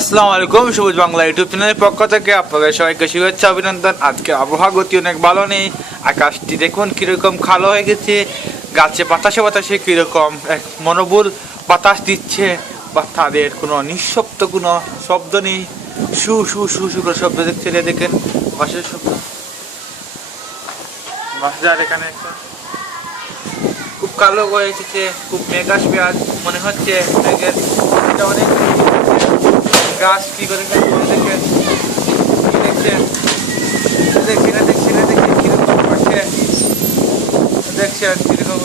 আসসালামু আলাইকুম, সবুজ বাংলা ইউটিউব চ্যানেলের পক্ষ থেকে আপনাদের সবাইকে শুভেচ্ছা অভিনন্দন। আজকে আবহাওয়া গতি অনেক ভালো নেই, আকাশটি দেখুন কিরকম কালো হয়ে গেছে, গাছে বাতাসে বাতাসে কিরকম এক মনোবল বাতাস দিচ্ছে, বা তাদের কোনো নিঃশব্দ কোনো শব্দ নেই, শু শু শু শু করে শব্দ দেখছেন। দেখেন বাসের শব্দ, বাসদার এখানে একটা খুব কালো হয়ে এসেছে, খুব মেঘ আসবে আজ মনে হচ্ছে। মেঘের অনেক গাছ কি করে দেখেন, দেখছেন কিরকম করছে, দেখছেন কিরকম